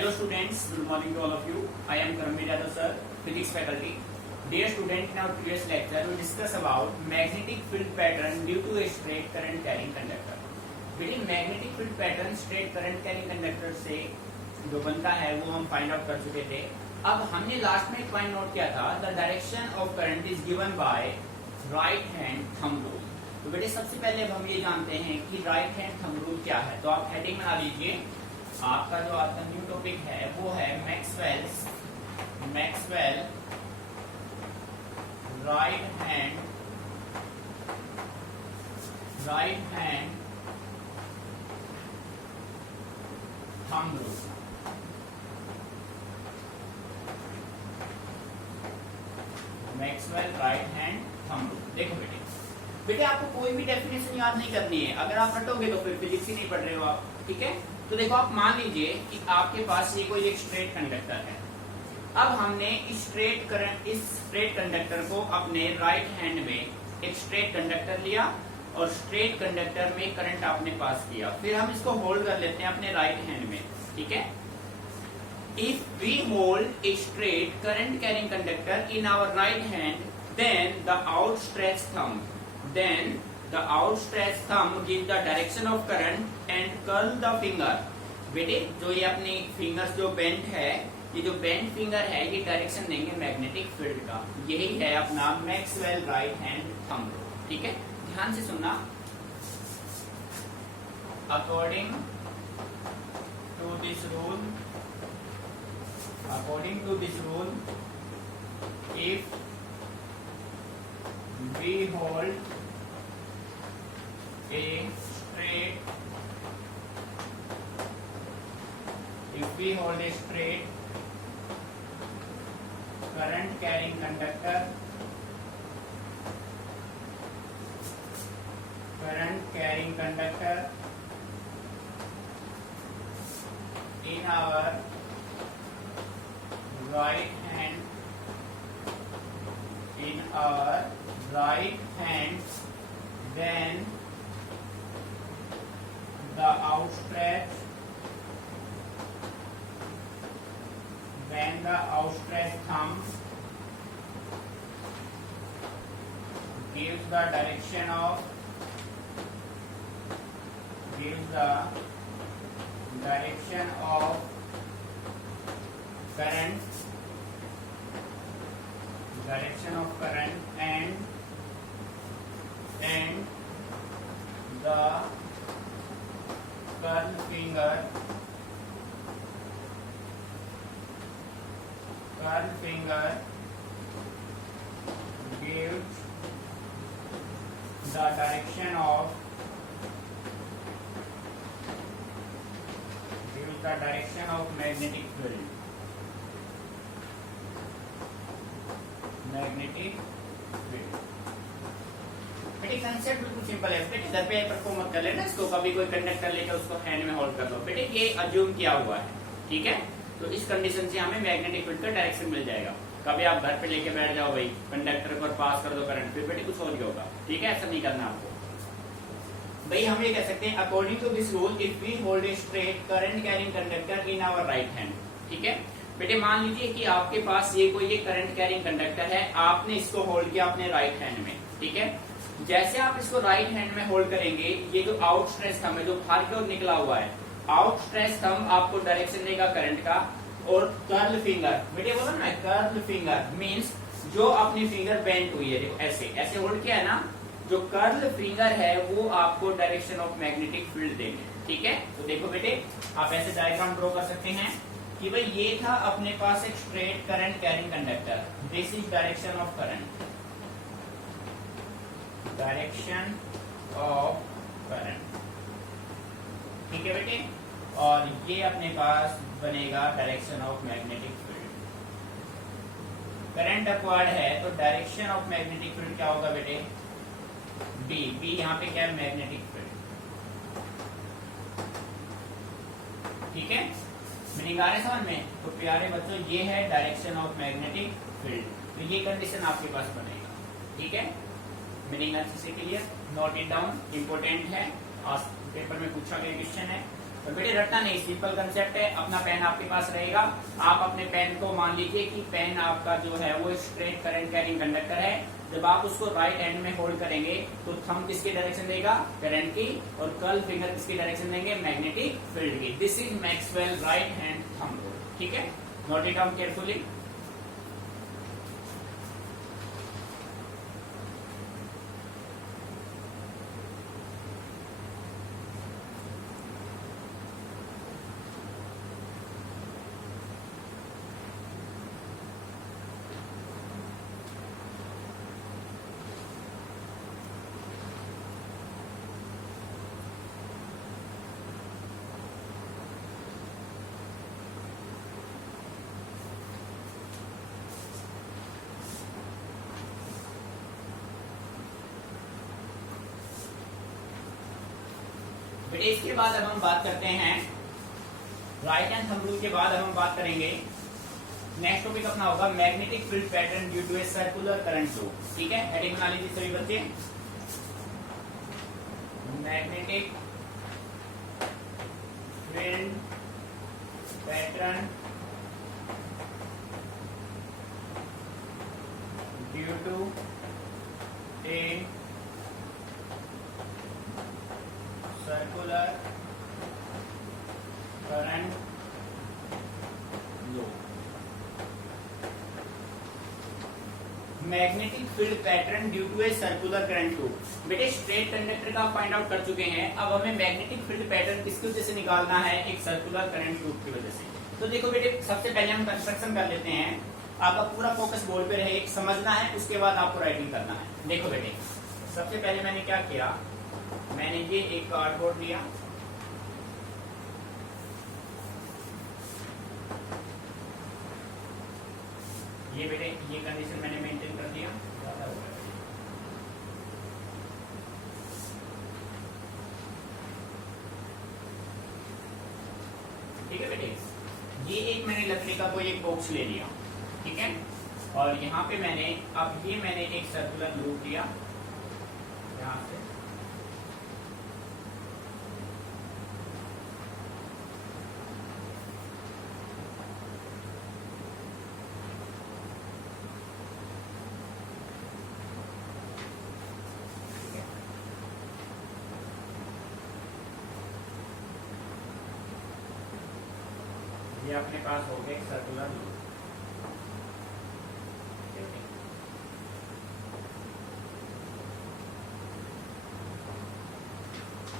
Hello students, good morning to all of you. I am Karamveer Yadav sir, physics faculty. Dear student, in our previous lecture we discuss about magnetic field pattern due to a straight current carrying conductor. बेटे magnetic field pattern straight current carrying conductor से जो बनता है वो हम find out कर चुके थे. अब हमने लास्ट में एक पॉइंट नोट किया था, the direction of current is given by right hand thumb rule. तो बेटे सबसे पहले अब हम ये जानते हैं कि राइट हैंड थंब रूल क्या है. तो आप हेडिंग बना लीजिए. आपका जो आपका न्यू टॉपिक है वो है Maxwell right hand thumb rule. Maxwell right hand thumb rule. देखो बेटे आपको कोई भी डेफिनेशन याद नहीं करनी है. अगर आप रटोगे तो फिर फिजिक्स ही नहीं पढ़ रहे हो आप. ठीक है. तो देखो आप मान लीजिए कि आपके पास ये कोई एक स्ट्रेट कंडक्टर है. अब हमने इस स्ट्रेट कंडक्टर को अपने राइट हैंड में एक स्ट्रेट कंडक्टर लिया और स्ट्रेट कंडक्टर में करंट आपने पास किया. फिर हम इसको होल्ड कर लेते हैं अपने राइट हैंड में. ठीक है. If we hold a straight current carrying conductor in our right hand, then the outstretched thumb gives the direction of current and curl the finger. बेटे जो ये अपनी फिंगर्स जो बेंट है, ये जो बेंट फिंगर है ये डायरेक्शन देंगे मैग्नेटिक फील्ड का. यही है अपना Maxwell right hand thumb rule. ठीक है. ध्यान से सुनना. According to this rule, if we hold a straight current carrying conductor in our right hand, then the outstretched thumb gives the direction of current and the curl finger gives the direction of magnetic field. बेटे concept बिल्कुल simple है. बेटे घर पे paper मत कर लेना इसको. कभी कोई कंडक्टर लेकर उसको हैंड में होल्ड कर लो. बेटे ये अज्यूम किया हुआ है. ठीक है. तो इस कंडीशन से हमें मैग्नेटिक फील्ड का डायरेक्शन मिल जाएगा. कभी आप घर पे लेके बैठ जाओ भाई, कंडक्टर पर पास कर दो करंट, फिर बेटे कुछ और ही होगा. ठीक है. ऐसा नहीं करना आपको भाई. हम ये कह सकते हैं according to this rule, if we hold a straight current carrying conductor in our right hand. ठीक है. बेटे मान लीजिए कि आपके पास ये कोई एक करंट कैरिंग कंडक्टर है. आपने इसको होल्ड किया अपने राइट हैंड में. ठीक है. जैसे आप इसको राइट हैंड में होल्ड करेंगे, ये जो आउटस्ट्रेच थंब है जो बाहर की ओर निकला हुआ है, आउटस्ट्रेच थंब आपको डायरेक्शन देगा करंट का. और कर्ल फिंगर, बेटे बोला ना कर्ल फिंगर मींस जो अपनी फिंगर बेंट हुई है, देखो ऐसे होल्ड किया है ना, जो कर्ल फिंगर है वो आपको डायरेक्शन ऑफ मैग्नेटिक फील्ड देंगे. ठीक है. तो देखो बेटे आप ऐसे डायग्राम ड्रॉ कर सकते हैं कि भाई ये था अपने पास एक straight current carrying conductor. This is direction of current. ठीक है बेटे. और ये अपने पास बनेगा direction of magnetic field. Current upward है तो डायरेक्शन ऑफ मैग्नेटिक फील्ड क्या होगा बेटे? बी यहाँ पे क्या है? Magnetic field. ठीक है. मीनिंग आ रहा है समझ में? तो प्यारे बच्चों ये है डायरेक्शन ऑफ मैग्नेटिक फील्ड. तो ये कंडीशन आपके पास बनेगा. ठीक है. मीनिंग अच्छे से clear. Note it down, important है. आज पेपर में पूछा गया क्वेश्चन है. तो बेटे रटना नहीं, सिंपल कंसेप्ट है। अपना पेन आपके पास रहेगा, आप अपने पेन को मान लीजिए कि पेन आपका जो है वो स्ट्रेट करंट कैरिंग कंडक्टर है। जब आप उसको राइट हैंड में होल्ड करेंगे तो थंब किसकी डायरेक्शन देगा, करंट की, और कर्ल फिंगर किसकी डायरेक्शन देंगे, मैग्नेटिक फील्ड की। This is Maxwell right hand thumb rule, ठीक है, नोट इट डाउन केयरफुली। बेटे इसके बाद अब हम बात करते हैं राइट हैंड थंब रूल के बाद अब हम बात करेंगे नेक्स्ट टॉपिक अपना होगा magnetic field pattern due to a circular current flow. ठीक है, हेडिंग बना लीजिए सभी बच्चे, magnetic field pattern due to a circular current flow. Magnetic field pattern due to a circular current flow. बेटे स्ट्रेट कंडक्टर का फाइंड आउट कर चुके हैं, अब हमें मैग्नेटिक फील्ड पैटर्न किसकी वजह से निकालना है, एक सर्कुलर करंट फ्लो की वजह से। तो देखो बेटे सबसे पहले हम कंस्ट्रक्शन कर लेते हैं, आपका पूरा फोकस बोर्ड पे रहे, समझना है, उसके बाद आपको राइटिंग करना है। देखो बेटे सबसे पहले मैंने क्या किया, मैंने ये एक कार्डबोर्ड लिया, ये बेटे ये कंडीशन मैंने मेंटेन कर दिया। ठीक है बेटे, ये एक मैंने लकड़ी का कोई एक बॉक्स ले लिया, ठीक है, और यहाँ पे मैंने अब ये मैंने एक सर्कुलर लूप लिया यहाँ से, ये अपने पास हो गया सर्कुलर लूप।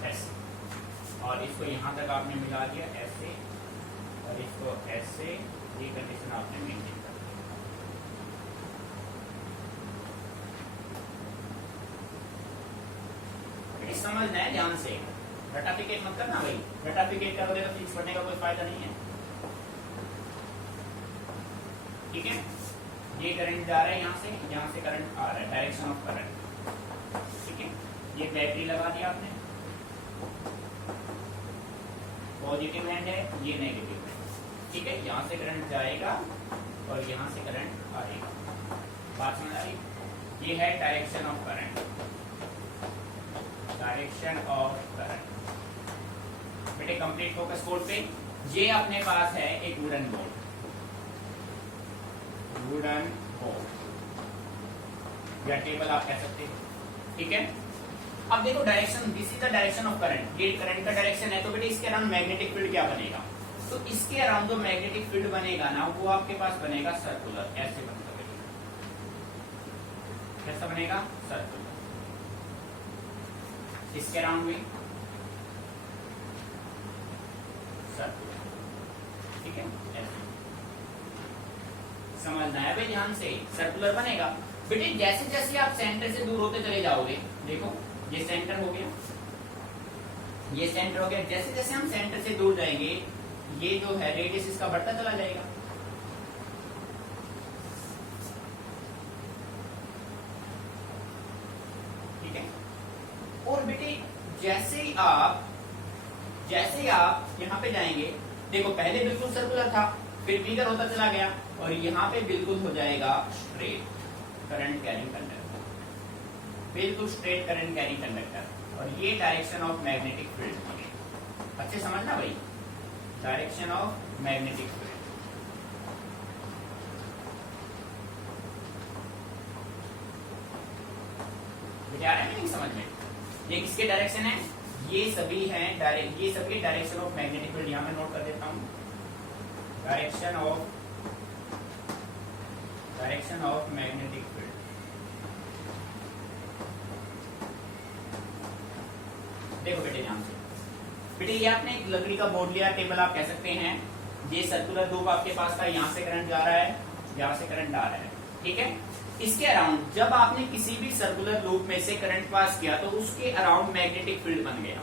ऐसे, और इसको यहां तक आपने मिला दिया ऐसे, और इसको ऐसे, ये कंडीशन आपने मेंटेन कर दी। समझना है ध्यान से, रटाफिकेट मत करना भाई, रटाफिकेट करोगे तो फिजिक्स पढ़ने का कोई फायदा नहीं है। ठीक है, ये करंट जा रहा है यहाँ से करंट आ रहा है, डायरेक्शन ऑफ करंट। ठीक है, ये बैटरी लगा दिया आपने, पॉजिटिव हैंड है, ये नेगेटिव है। ठीक है, यहाँ से करंट जाएगा और यहाँ से करंट आएगा, बात समझ आ रही। ये है direction of current, direction of current. बेटे कंप्लीट फोकस बोर्ड पे, ये अपने पास है एक वुडन बोर्ड, वुडन बोर्ड या टेबल आप कह सकते हैं। ठीक है, अब देखो direction, this is the direction of current, ये करंट का डायरेक्शन है, तो बेटे इसके अराउंड मैग्नेटिक फील्ड क्या बनेगा, तो इसके अराउंड जो मैग्नेटिक फील्ड बनेगा ना वो आपके पास बनेगा सर्कुलर, ऐसे बनता है। कैसा बनेगा, सर्कुलर। इसके अराउंड भी सर्कुलर। ठीक है, ऐसे समझना है भाई ध्यान से, सर्कुलर बनेगा। बेटे जैसे जैसे आप सेंटर से दूर होते चले जाओगे, देखो ये सेंटर हो गया, ये सेंटर हो गया, जैसे जैसे हम सेंटर से दूर जाएंगे ये जो है रेडियस इसका बढ़ता चला जाएगा। ठीक है, और बेटे जैसे ही आप यहाँ पे जाएंगे, देखो पहले बिल्कुल सर्कुलर था, फिर बिगर होता चला गया, और यहाँ पे बिल्कुल हो जाएगा स्ट्रेट करंट कैरिंग कंडक्टर, बिल्कुल स्ट्रेट करंट कैरिंग कंडक्टर, और ये डायरेक्शन ऑफ मैग्नेटिक फील्ड होगी। अच्छे समझना भाई, डायरेक्शन ऑफ मैग्नेटिक फील्ड। आ रहा है नहीं समझ में? ये किसके डायरेक्शन है? ये सभी हैं डायरेक्ट, ये सभी डायरेक्शन ऑफ मैग्नेटिक फील्ड। यहां मैं नोट कर देता हूं, डायरेक्शन ऑफ मैग्नेटिक फील्ड। देखो बेटे ध्यान से, बेटे ये आपने एक लकड़ी का बोर्ड लिया, टेबल आप कह सकते हैं। ये सर्कुलर लूप आपके पास था, यहां से करंट जा रहा है, यहां से करंट आ रहा है, ठीक है। इसके अराउंड जब आपने किसी भी सर्कुलर लूप में से करंट पास किया तो उसके अराउंड मैग्नेटिक फील्ड बन गया।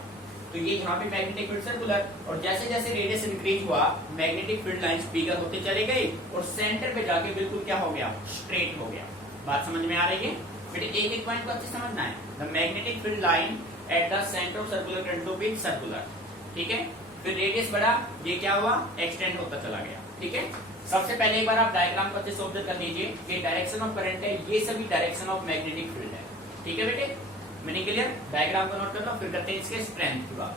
तो ये यहाँ पे मैग्नेटिक फील्ड सर्कुलर, और जैसे जैसे रेडियस इंक्रीज हुआ मैग्नेटिक फील्ड लाइंस बिगर होते चले गए और सेंटर पे जाके बिल्कुल क्या हो गया? स्ट्रेट हो गया। बात समझ में आ रही है बेटे? एक एक पॉइंट को अच्छे समझना है। The magnetic field line at the centre of circular current loop is circular, ठीक है। फिर रेडियस बढ़ा, ये क्या हुआ? एक्सटेंड होता चला गया, ठीक है। सबसे पहले एक बार आप डायग्राम को अच्छे से ऑब्जर्व कर लीजिए कि डायरेक्शन ऑफ करंट है, ये सभी डायरेक्शन ऑफ मैग्नेटिक फील्ड है, ठीक है बेटे। Meaning clear? डायग्राम को नोट कर लो, फिर करते हैं इसके स्ट्रेंथ की बात।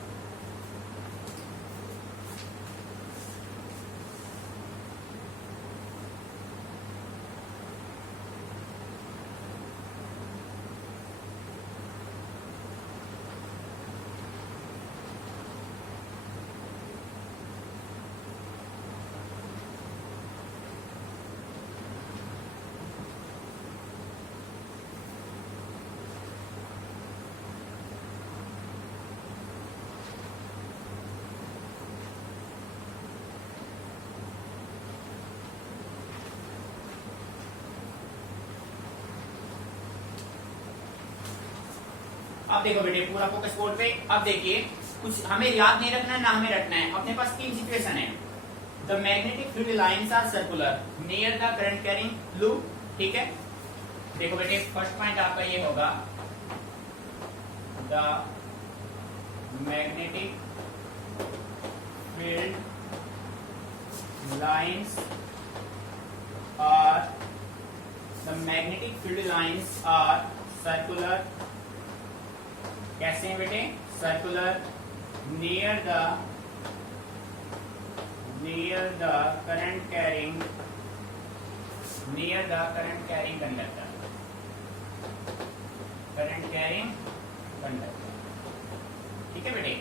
अब देखो बेटे पूरा फोकस बोर्ड पे। अब देखिए कुछ हमें याद नहीं रखना है, ना हमें रखना है। अपने पास तीन सिचुएशन है। The magnetic field lines are circular near the current carrying loop, ठीक है। देखो बेटे फर्स्ट पॉइंट आपका ये होगा, the magnetic field lines are circular. कैसे हैं बेटे? Circular near the current carrying conductor, ठीक है बेटे।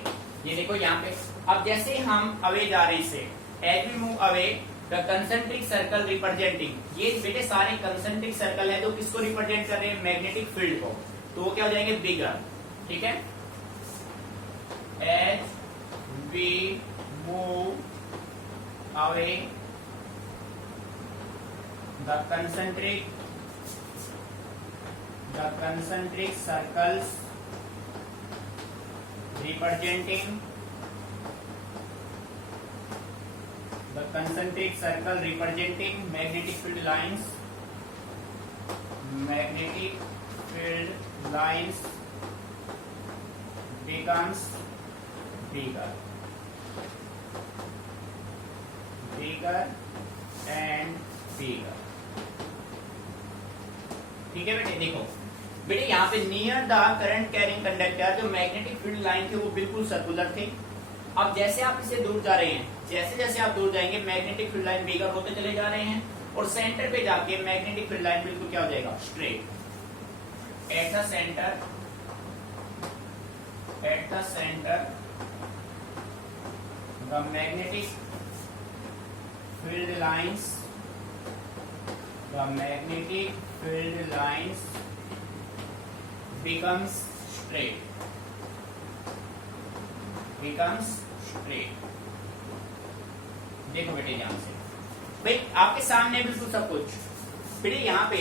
ये देखो यहाँ पे, अब जैसे हम अवे जा रहे हैं इससे, as we move away the concentric circle representing, ये बेटे सारे कंसेंट्रिक सर्कल है जो किसको रिप्रेजेंट कर रहे हैं? मैग्नेटिक फील्ड को। तो वो क्या हो जाएंगे? बिगर, ठीक है। As we move away the concentric circles representing magnetic field lines becomes bigger and bigger, ठीक है बेटे। देखो बेटे यहाँ पे near the current carrying conductor जो मैग्नेटिक फील्ड लाइन थे वो बिल्कुल सर्कुलर थे। अब जैसे आप इसे दूर जा रहे हैं, जैसे जैसे आप दूर जाएंगे मैग्नेटिक फील्ड लाइन बिगर होते चले जा रहे हैं और सेंटर पे जाके मैग्नेटिक फील्ड लाइन बिल्कुल क्या हो जाएगा? Straight. At the centre the magnetic field lines becomes straight, देखो बेटे ध्यान से भाई, आपके सामने बिल्कुल सब कुछ। बेटे यहाँ पे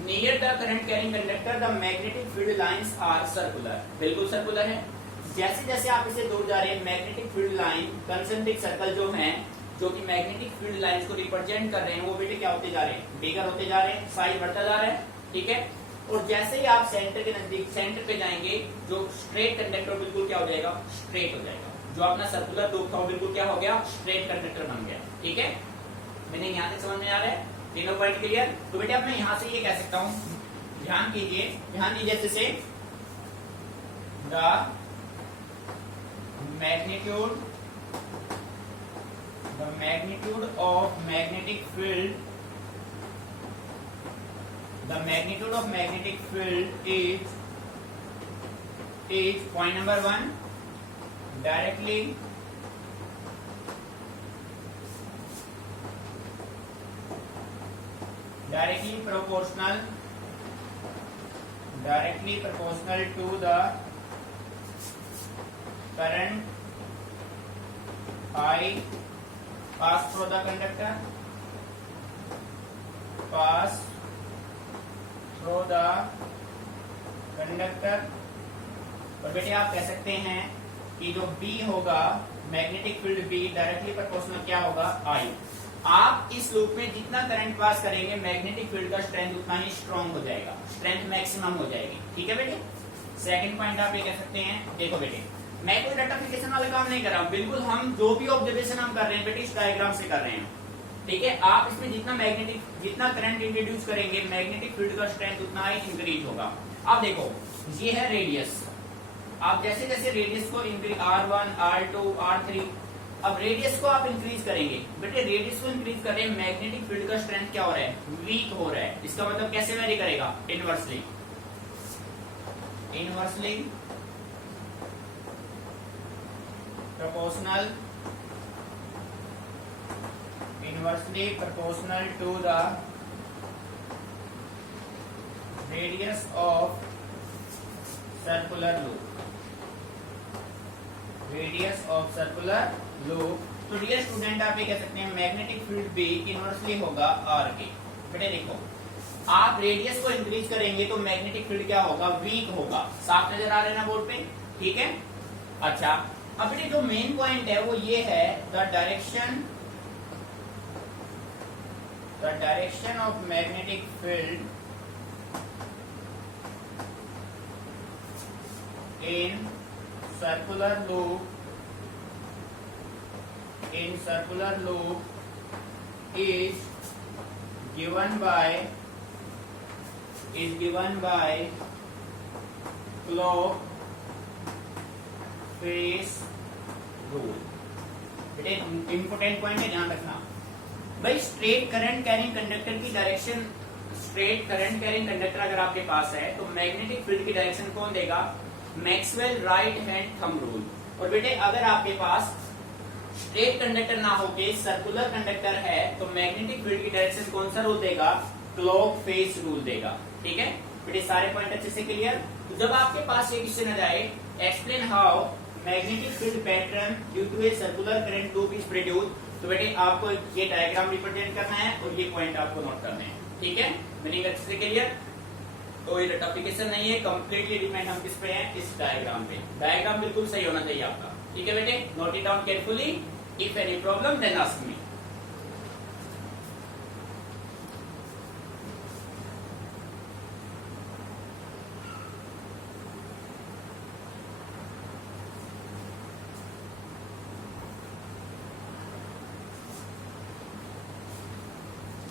near the current carrying conductor the magnetic field lines are circular, बिल्कुल सर्कुलर है। जैसे जैसे आप इसे दूर जा रहे हैं magnetic field line concentric circle जो हैं, जो कि मैग्नेटिक फील्ड लाइंस को रिप्रेजेंट कर रहे हैं, वो बेटे क्या होते जा रहे हैं? बिगर होते जा रहे हैं, साइज बढ़ता जा रहा है, ठीक है। और जैसे ही आप सेंटर के नजदीक सेंटर पे जाएंगे जो स्ट्रेट कंडक्टर बिल्कुल क्या हो जाएगा? स्ट्रेट हो जाएगा। जो अपना सर्कुलर लूप था वो बिल्कुल क्या हो गया? स्ट्रेट कंडक्टर बन गया, ठीक है। मैंने यहाँ से समझ में आ रहा है? तीनों पॉइंट क्लियर? तो बेटे अब मैं यहाँ से ये कह सकता हूँ, ध्यान दीजिए जैसे the magnitude of magnetic field is point number 1 directly proportional to the current I pass through the conductor, और बेटे आप कह सकते हैं कि जो B होगा magnetic field B directly proportional क्या होगा I। आप इस लूप में जितना करंट पास करेंगे मैग्नेटिक फील्ड का स्ट्रेंथ उतना ही स्ट्रांग हो जाएगा, स्ट्रेंथ मैक्सिमम हो जाएगी। ठीक है बेटे, सेकंड पॉइंट आप ये कह सकते हैं। देखो बेटे मैं कोई रेक्टिफिकेशन वाला काम नहीं कर रहा हूं, बिल्कुल हम जो भी ऑब्जर्वेशन हम कर रहे हैं बेटे इस डायग्राम से कर रहे हैं। ठीक है, आप इसमें जितना करंट इंट्रोड्यूस करेंगे मैग्नेटिक फील्ड का स्ट्रेंथ उतना ही इंक्रीज होगा। अब देखो ये है रेडियस, आप जैसे जैसे रेडियस को इंक्रीज R1 R2 R3, अब रेडियस को आप इंक्रीज करेंगे बेटे, रेडियस को इंक्रीज कर रहे हैं मैग्नेटिक फील्ड का स्ट्रेंथ क्या हो रहा है, वीक हो रहा है। इसका मतलब कैसे वेरी करेगा, inversely proportional to the radius of circular loop। तो डियर स्टूडेंट आप ये कह सकते हैं मैग्नेटिक फील्ड भी इनवर्सली होगा R के। बेटे देखो आप रेडियस को इंक्रीज करेंगे तो मैग्नेटिक फील्ड क्या होगा, वीक होगा। साफ नजर आ रहे हैं ना बोर्ड पे, ठीक है। अच्छा अब बेटे जो मेन पॉइंट है वो ये है the direction of magnetic field in circular loop is given by Clock-Phase rule। बेटे इंपोर्टेंट पॉइंट है, ध्यान रखना भाई। स्ट्रेट करंट कैरिंग कंडक्टर अगर आपके पास है तो मैग्नेटिक फील्ड की डायरेक्शन कौन देगा, Maxwell right hand thumb rule. और बेटे अगर आपके पास स्ट्रेट कंडक्टर ना होके सर्कुलर कंडक्टर है तो मैग्नेटिक फील्ड की डायरेक्शन कौन सा रूल देगा, क्लॉक फेस रूल देगा। ठीक है बेटे, सारे पॉइंट अच्छे से क्लियर। तो जब आपके पास ये क्वेश्चन आ जाए explain how magnetic field pattern due to a circular current loop is produced, तो बेटे आपको ये डायग्राम रिप्रेजेंट करना है और ये पॉइंट आपको नोट करने हैं। ठीक है, मीनिंग अच्छे से क्लियर। तो ये रेक्टिफिकेशन नहीं है, कंप्लीटली डिपेंड हम किस पे हैं, इस डायग्राम पे। डायग्राम बिल्कुल सही होना चाहिए आपका। ठीक है बेटे, note it down carefully, if any problem then ask me.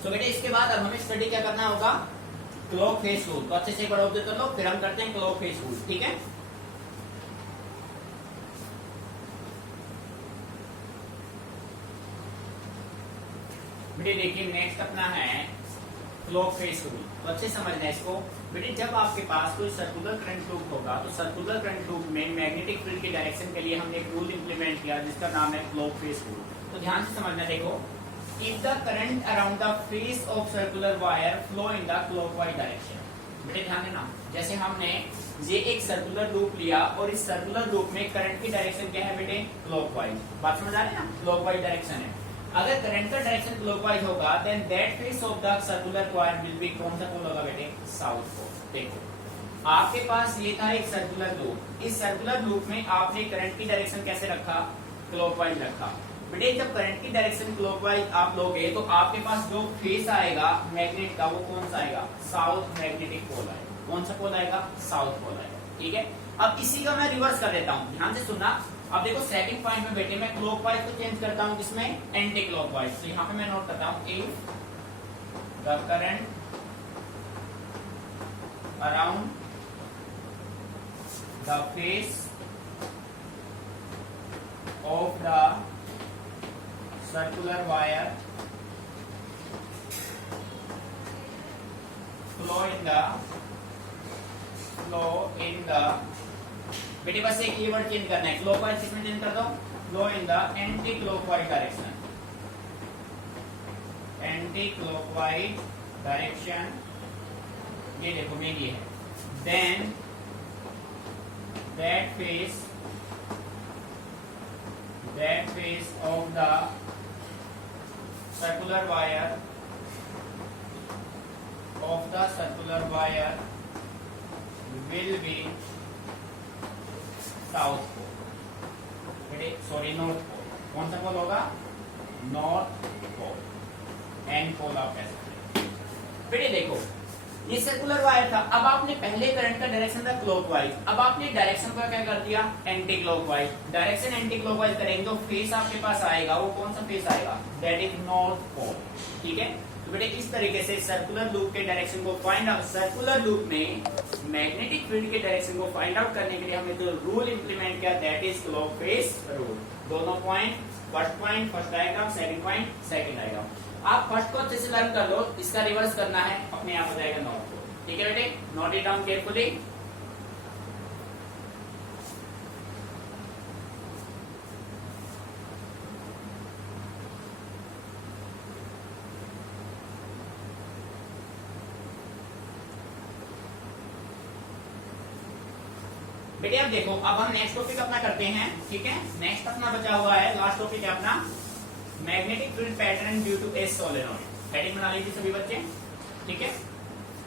तो बेटे इसके बाद अब हमें स्टडी क्या करना होगा, क्लॉक फेस रूल। तो अच्छे से पढ़ो तो लो, फिर हम करते हैं क्लॉक फेस रूल। ठीक है, बेटे देखिए नेक्स्ट अपना है क्लॉक फेस रूल। तो अच्छे समझना है इसको बेटे। जब आपके पास कोई सर्कुलर करंट लूप होगा तो सर्कुलर करंट लूप में मैग्नेटिक फील्ड की डायरेक्शन के लिए हमने एक रूल इंप्लीमेंट किया जिसका नाम है क्लॉक फेस रूल। तो ध्यान से समझना, देखो if the current around the face of circular wire flow in the clockwise direction। बेटे ध्यान देना, जैसे हमने ये एक सर्कुलर लूप लिया और इस सर्कुलर लूप में करंट की डायरेक्शन क्या है बेटे, क्लॉकवाइज। बात समझ आ रही है ना, क्लॉकवाइज डायरेक्शन है। अगर करंट का डायरेक्शन क्लॉकवाइज होगा then that face of the circular coil will be, कौन सा पोल होगा बेटे, साउथ पोल। देखो आपके पास ये था एक सर्कुलर लूप, इस सर्कुलर लूप में आपने करंट की डायरेक्शन कैसे रखा, क्लॉकवाइज रखा। बेटे जब करंट की डायरेक्शन क्लॉकवाइज आप लोगे तो आपके पास जो फेस आएगा मैग्नेट का वो कौन सा आएगा, साउथ मैग्नेटिक पोल आएगा। कौन सा पोल आएगा, साउथ पोल आएगा। ठीक है, अब इसी का मैं रिवर्स कर देता हूँ, ध्यान से सुनना। अब देखो सेकंड पॉइंट में बेटे मैं क्लॉकवाइज को चेंज करता हूँ, किसमें, एंटी क्लॉकवाइज। तो यहाँ पे मैं नोट करता हूँ if the current around the face circular wire flow in the बेटे बस एक कीवर्ड चेंज करना है, क्लॉकवाइज इसमें चेंज कर दो, flow in the anti clockwise direction, anti clockwise direction, ये देखो मेन ये है, then that face of the circular wire will be south pole, sorry north pole, कौन सा पोल होगा, नॉर्थ पोल, एन पोल आप कह सकते हैं। बेटे देखो ये सर्कुलर वायर था, अब आपने पहले करंट का डायरेक्शन था क्लॉकवाइज, अब आपने डायरेक्शन को क्या कर दिया, anti clockwise, direction anti clockwise करेंगे तो फेस आपके पास आएगा, वो कौन सा फेस आएगा, दैट इज नॉर्थ पोल, ठीक है। तो बेटे इस तरीके से सर्कुलर लूप के डायरेक्शन को फाइंड आउट, सर्कुलर लूप में मैग्नेटिक फील्ड के डायरेक्शन को फाइंड आउट करने के लिए हमने जो रूल इंप्लीमेंट किया that is clock face rule. दोनों point, first diagram, second point, second diagram. आप फर्स्ट को अच्छे से लर्न कर लो, इसका रिवर्स करना है, अपने आप हो जाएगा नॉर्थ पोल, ठीक है बेटे, नोट इट डाउन केयरफुली। बेटे अब देखो, अब हम नेक्स्ट टॉपिक अपना करते हैं, ठीक है। नेक्स्ट अपना बचा हुआ है, लास्ट टॉपिक है अपना magnetic field pattern due to a solenoid. Heading बना लीजिए सभी बच्चे, ठीक है।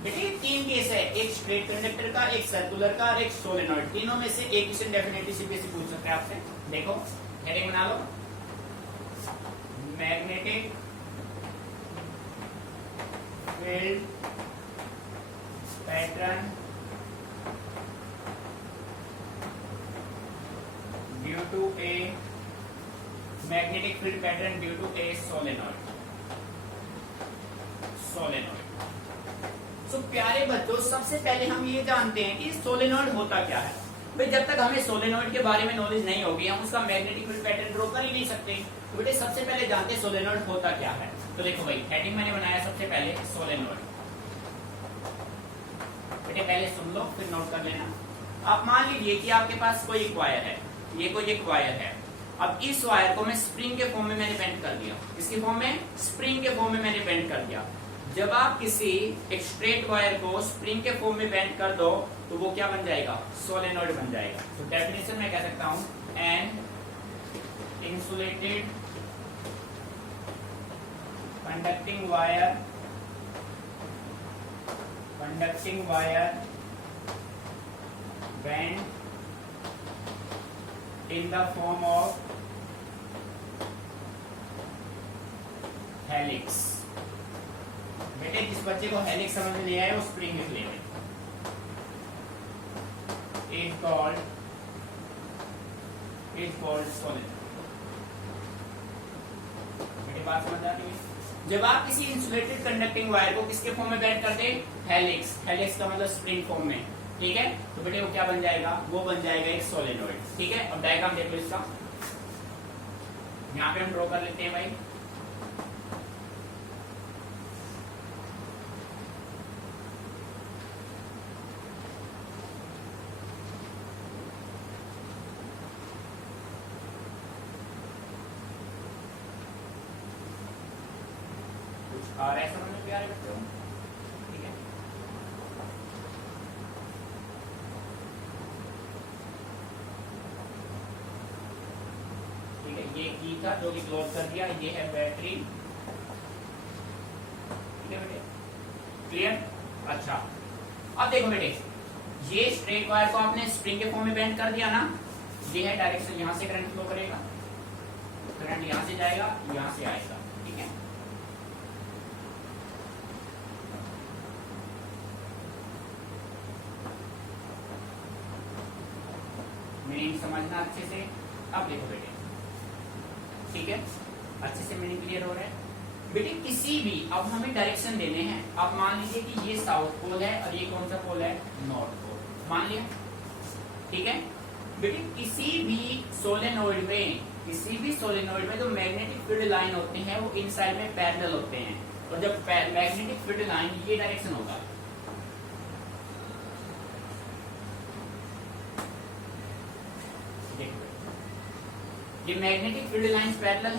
बेटे तीन केस है, एक स्ट्रेट कंडक्टर का, एक सर्कुलर का और एक सोलेनॉइड, तीनों में से एक क्वेश्चन डेफिनेटली सीबीएसई पूछ सकता है आपसे। देखो हेडिंग बना लो, magnetic field pattern due to a magnetic field pattern due to a solenoid. So प्यारे बच्चों, सबसे पहले हम ये जानते हैं कि सोलेनॉइड होता क्या है। भाई जब तक हमें सोलेनॉइड के बारे में नॉलेज नहीं होगी, हम उसका मैग्नेटिक फील्ड पैटर्न ड्रॉ कर ही नहीं सकते। तो बेटे सबसे पहले जानते हैं सोलेनॉइड होता क्या है। तो देखो भाई, हेडिंग मैंने बनाया सबसे पहले सोलेनॉइड। बेटे पहले सुन लो फिर नोट कर लेना। आप मान लीजिए कि आपके पास कोई एक वायर है, ये कोई एक वायर है। अब इस वायर को मैं स्प्रिंग के फॉर्म में मैंने बेंड कर दिया, इसके फॉर्म में, स्प्रिंग के फॉर्म में मैंने बेंड कर दिया। जब आप किसी एक स्ट्रेट वायर को स्प्रिंग के फॉर्म में बेंड कर दो तो वो क्या बन जाएगा, सोलेनॉइड बन जाएगा। तो डेफिनेशन में कह सकता हूं, an insulated conducting wire bend in the form of helix। बेटे जिस बच्चे को हेलिक्स समझ में नहीं आया वो स्प्रिंग लिख लेंगे, is called solenoid। बेटे बात समझ आती है। जब आप किसी इंसुलेटेड कंडक्टिंग वायर को किसके फॉर्म में बेंड करते हैं, हेलिक्स, हेलिक्स का मतलब स्प्रिंग फॉर्म में, ठीक है। तो बेटे वो क्या बन जाएगा, वो बन जाएगा एक सोलेनॉइड, ठीक है। अब डायग्राम देख लो इसका, यहाँ पे हम ड्रॉ कर लेते हैं भाई। कुछ आ रहा है समझ में प्यारे बच्चों, ठीक है। ये की था जो कि क्लोज कर दिया, ये है बैटरी, ठीक है बेटे, क्लियर। अच्छा अब देखो बेटे, ये स्ट्रेट वायर को आपने स्प्रिंग के फॉर्म में बेंड कर दिया ना, ये है डायरेक्शन, यहां से करंट फ्लो करेगा, करंट यहां से जाएगा, यहां से आएगा, ठीक है। मीनिंग समझना अच्छे से। अब देखो बेटे, ठीक है, अच्छे से मीनिंग क्लियर हो रहा है बेटे। किसी भी, अब हमें डायरेक्शन देने हैं। अब मान लीजिए कि ये साउथ पोल है और ये कौन सा पोल है, नॉर्थ पोल, मान लिया, ठीक है बेटे। किसी भी सोलेनॉइड में किसी भी सोलेनोइड में जो मैग्नेटिक फील्ड लाइन होते हैं वो इनसाइड में पैरेलल होते हैं, और जब मैग्नेटिक फील्ड लाइन ये डायरेक्शन होगा, ये मैग्नेटिक फील्ड लाइन पैरेलल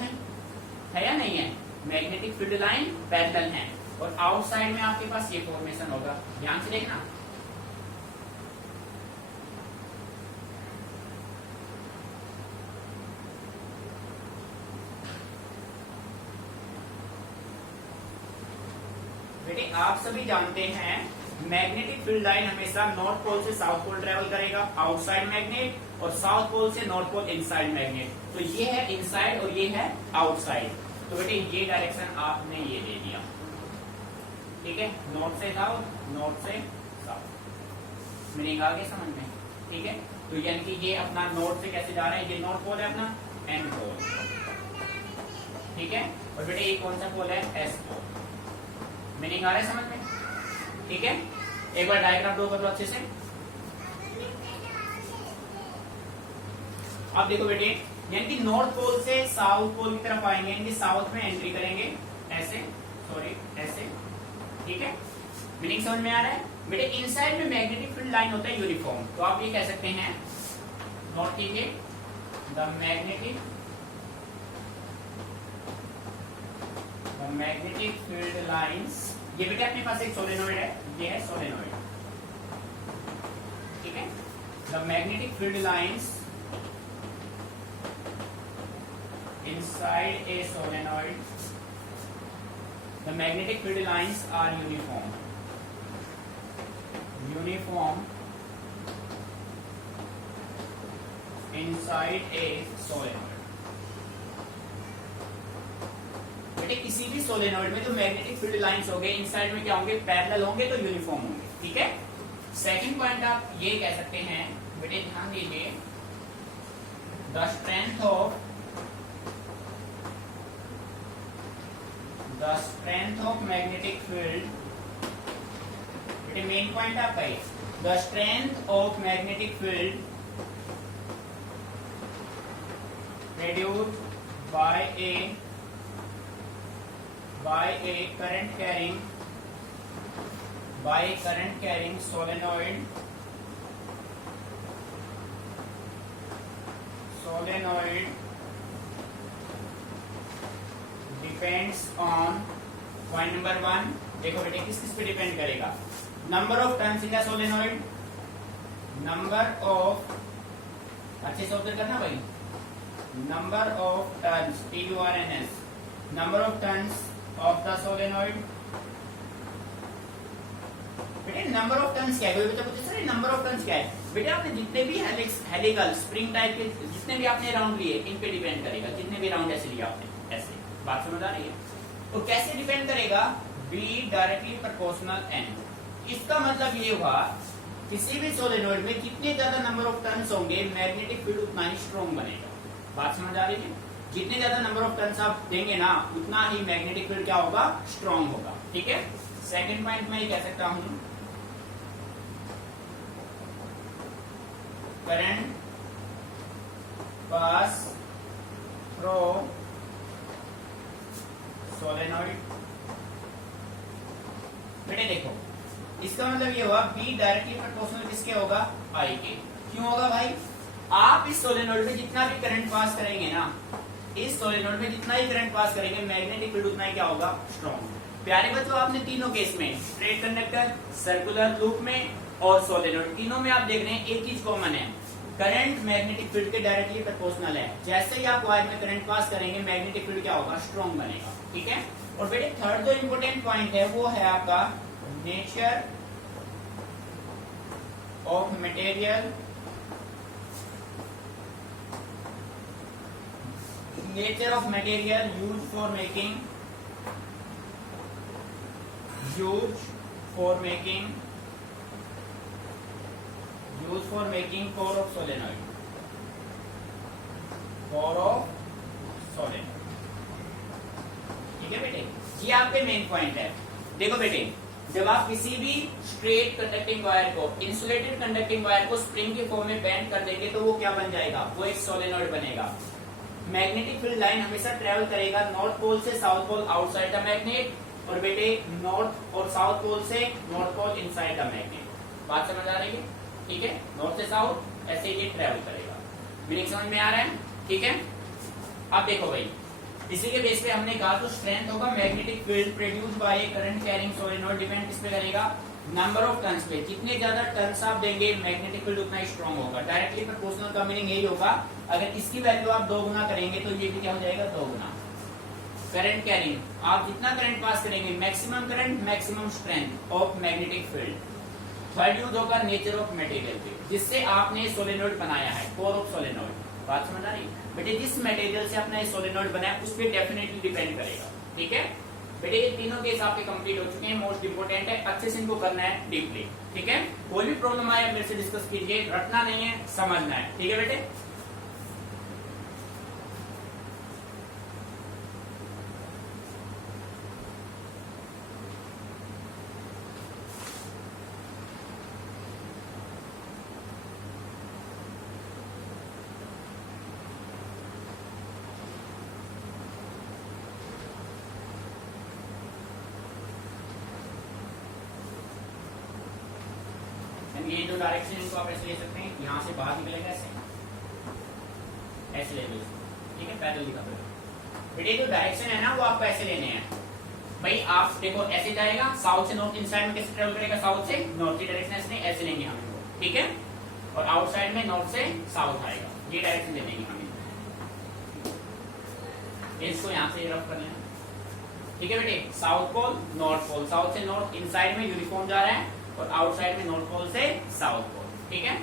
है या नहीं है? मैग्नेटिक फील्ड लाइन पैरेलल है, और आउटसाइड में आपके पास ये फॉर्मेशन होगा, ध्यान से देखना। बेटे आप सभी जानते हैं मैग्नेटिक फील्ड लाइन हमेशा नॉर्थ पोल से साउथ पोल ट्रेवल करेगा, आउटसाइड मैग्नेट, और साउथ पोल से नॉर्थ पोल इनसाइड मैग्नेट। तो ये है इनसाइड और ये है आउटसाइड। तो बेटे ये डायरेक्शन आपने ये दे दिया, ठीक है, नॉर्थ से साउथ, नॉर्थ से साउथ। मीनिंग आ गया समझ में? ठीक है, तो यानी कि ये अपना नॉर्थ से कैसे जा रहा है, ये नॉर्थ पोल है अपना, एन पोल, ठीक है, और बेटे ये कौन सा पोल है, एस पोल। मीनिंग आ रहा है समझ में? ठीक है, एक बार डायग्राम ड्रॉ कर लो अच्छे से। अब देखो बेटे, यानी कि नॉर्थ पोल से साउथ पोल की तरफ आएंगे, यानी कि साउथ में एंट्री करेंगे, ऐसे, सॉरी ऐसे, ठीक है, मीनिंग समझ में आ रहा है? बेटे इनसाइड में मैग्नेटिक फील्ड लाइन होता है यूनिफॉर्म, तो आप ये कह सकते हैं, नोट कीजिए, द मैग्नेटिक फील्ड लाइंस। ये बेटे अपने पास एक सोलेनोइड है, ये है सोलेनोइड, ठीक है, the magnetic field lines inside a solenoid, the magnetic field lines are uniform inside a solenoid। बेटे किसी भी सोलेनोइड में जो मैग्नेटिक फील्ड लाइंस होंगे इनसाइड में क्या होंगे, पैरेलल होंगे, तो यूनिफॉर्म होंगे, ठीक है। सेकंड पॉइंट आप ये कह सकते हैं, बेटे ध्यान दीजिए, the strength of magnetic field, बेटे मेन पॉइंट आपका है, the strength of magnetic field produced by a current carrying solenoid depends on, point number 1, देखो बेटे किस किस पे डिपेंड करेगा, number of turns in the solenoid, number of, अच्छे से उत्तर करना भाई, number of turns, TURNS, number of turns of the solenoid. बेटे नंबर ऑफ टर्न्स क्या है, कोई बच्चा पूछे सर नंबर ऑफ टर्न्स क्या है? बेटे आपने जितने भी हेलिकल स्प्रिंग टाइप के जितने भी आपने राउंड लिए इन पे डिपेंड करेगा, जितने भी राउंड ऐसे लिए आपने, ऐसे, बात समझ आ रही है? तो कैसे डिपेंड करेगा, B डायरेक्टली प्रोपोर्शनल N। इसका मतलब ये हुआ किसी भी सोलेनोइड में जितने ज्यादा नंबर ऑफ टर्न्स होंगे मैग्नेटिक फील्ड उतना ही स्ट्रॉन्ग बनेगा, बात समझ आ रही है? जितने ज्यादा नंबर ऑफ टर्न्स आप देंगे ना उतना ही मैग्नेटिक फील्ड क्या होगा, स्ट्रॉन्ग होगा, ठीक है। सेकंड पॉइंट में ये कह सकता हूं, करंट पास थ्रू सोलेनोइड। बेटे देखो इसका मतलब ये हुआ B डायरेक्टली प्रोपोर्शनल किसके होगा, I के। क्यों होगा भाई, आप इस सोलेनोइड में जितना भी करंट पास करेंगे ना, इस सोलेनोइड में जितना ही करंट पास करेंगे मैग्नेटिक फील्ड उतना ही क्या होगा, स्ट्रॉन्ग। प्यारे बच्चों आपने तीनों केस में, स्ट्रेट कंडक्टर, सर्कुलर लूप में और सोलेनोइड, तीनों में आप देख रहे हैं एक चीज कॉमन है, करंट मैग्नेटिक फील्ड के डायरेक्टली प्रोपोर्शनल है। जैसे ही आप वायर में करंट पास करेंगे मैग्नेटिक फील्ड क्या होगा, स्ट्रॉन्ग बनेगा, ठीक है। और बेटे थर्ड जो इंपोर्टेंट पॉइंट है वो है आपका nature of material, nature of material used for making core of solenoid, ठीक है बेटे, ये आपके मेन पॉइंट है। देखो बेटे जब आप किसी भी स्ट्रेट कंडक्टिंग वायर को, इंसुलेटेड कंडक्टिंग वायर को स्प्रिंग के फॉर्म में बेंड कर देंगे तो वो क्या बन जाएगा, वो एक सोलेनोइड बनेगा। मैग्नेटिक फील्ड लाइन हमेशा ट्रेवल करेगा नॉर्थ पोल से south pole outside the magnet, और बेटे नॉर्थ और साउथ पोल से north pole inside the magnet. बात समझ आ रही है? ठीक है, नॉर्थ से साउथ ऐसे ये ट्रेवल करेगा। मीनिंग समझ में आ रहा है? ठीक है, अब देखो भाई, इसी के बेस पे हमने कहा तो स्ट्रेंथ होगा magnetic field produce by current carrying solenoid, depend किस पे करेगा? नंबर ऑफ टर्न्स पे। जितने ज्यादा टर्न्स आप देंगे मैग्नेटिक फील्ड उतना ही स्ट्रांग होगा। डायरेक्टली प्रोपोर्शनल का मीनिंग यही होगा, अगर इसकी वैल्यू आप 2 गुना करेंगे तो ये भी क्या हो जाएगा? 2 गुना। करंट कैरिंग, आप जितना करंट पास करेंगे maximum current maximum strength of magnetic field. Third use होगा नेचर ऑफ मटेरियल पे, जिससे आपने सोलेनोइड बनाया है, कोर ऑफ सोलेनोइड। बात समझ आ रही? बेटे जिस मटेरियल से आपने सोलेनोइड बनाया उस पर डेफिनेटली डिपेंड करेगा। ठीक है बेटे, ये तीनों केस आपके कंप्लीट हो चुके हैं। मोस्ट इंपोर्टेंट है, अच्छे से इनको करना है डीपली। ठीक है, कोई भी प्रॉब्लम आए मेरे से डिस्कस कीजिए, रटना नहीं है, समझना है। ठीक है बेटे, ये जो डायरेक्शन इनको आप ऐसे ले सकते हैं, यहाँ से बाहर निकलेगा ऐसे ऐसे ले लो इसको। ठीक है, पैदल दिखा दो बेटे, जो डायरेक्शन है ना वो आपको ऐसे लेने हैं भाई। आप देखो ऐसे जाएगा साउथ से नॉर्थ, इनसाइड में कैसे ट्रेवल करेगा? साउथ से नॉर्थ की डायरेक्शन ऐसे ऐसे लेंगे हम इनको। ठीक है, और आउटसाइड में नॉर्थ से साउथ आएगा, ये डायरेक्शन दे देंगे हम इनको। इसको यहाँ से रफ कर लेना। ठीक है बेटे, south pole north pole, south से नॉर्थ इनसाइड में यूनिफॉर्म जा रहा है और आउटसाइड में नॉर्थ पोल से साउथ पोल। ठीक है,